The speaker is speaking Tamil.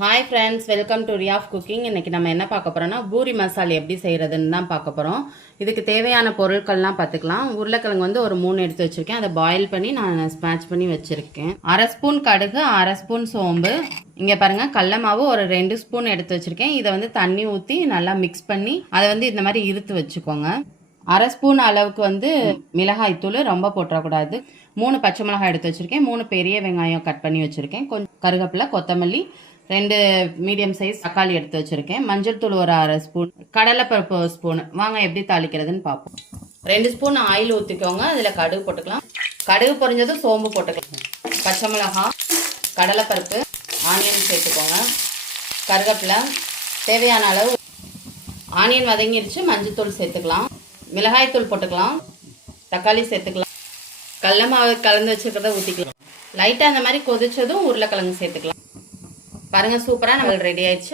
Hi friends, welcome to Riyaf cooking. இன்னைக்கு நம்ம என்ன பார்க்க போறோம்னா பூரி மசாலா எப்படி செய்யறதுன்னு தான் பார்க்க போறோம். இதுக்கு தேவையான பொருட்கள்லாம் பார்த்துக்கலாம். உருளைக்கிழங்கு வந்து ஒரு 3 எடுத்து வச்சிருக்கேன். அதை பாயில் பண்ணி நான் ஸ்மாஷ் பண்ணி வச்சிருக்கேன். 1/2 ஸ்பூன் கடுகு, 1/2 ஸ்பூன் சோம்பு. இங்க பாருங்க, கடல மாவு ஒரு 2 ஸ்பூன் எடுத்து வச்சிருக்கேன். இதை வந்து தண்ணி ஊற்றி நல்லா மிக்ஸ் பண்ணி அதை வந்து இந்த மாதிரி இறுத்து வச்சுக்கோங்க. 1/2 ஸ்பூன் அளவுக்கு வந்து மிளகாய் தூள், ரொம்ப போட்டுறக்கூடாது. 3 பச்சை மிளகாய் எடுத்து வச்சிருக்கேன். 3 பெரிய வெங்காயம் கட் பண்ணி வச்சிருக்கேன். கொஞ்சம் கருவேப்பிலை, கொத்தமல்லி, 2 மீடியம் சைஸ் தக்காளி எடுத்து வச்சிருக்கேன். மஞ்சள் தூள் ஒரு 1/2 ஸ்பூன், கடலைப்பருப்பு 1 ஸ்பூன். வாங்க எப்படி தாளிக்கிறதுன்னு பார்ப்போம். 2 ஸ்பூன் ஆயில் ஊற்றிக்கோங்க. அதில் கடுகு போட்டுக்கலாம். கடுகு பொரிஞ்சதும் சோம்பு போட்டுக்கலாம். பச்சை மிளகாய், கடலைப்பருப்பு, ஆனியன் சேர்த்துக்கோங்க. கருவேப்பிலை, தேவையான அளவு. ஆனியன் வதங்கிருச்சு. மஞ்சள் தூள் சேர்த்துக்கலாம். மிளகாய் தூள் போட்டுக்கலாம். தக்காளி சேர்த்துக்கலாம். கடல மாவு கலந்து வச்சுக்கிறத ஊற்றிக்கலாம். லைட்டாக அந்த மாதிரி கொதிச்சதும் உருளைக்கிழங்கு சேர்த்துக்கலாம். பாருங்க, சூப்பராக நம்மளுக்கு ரெடி ஆயிடுச்சு.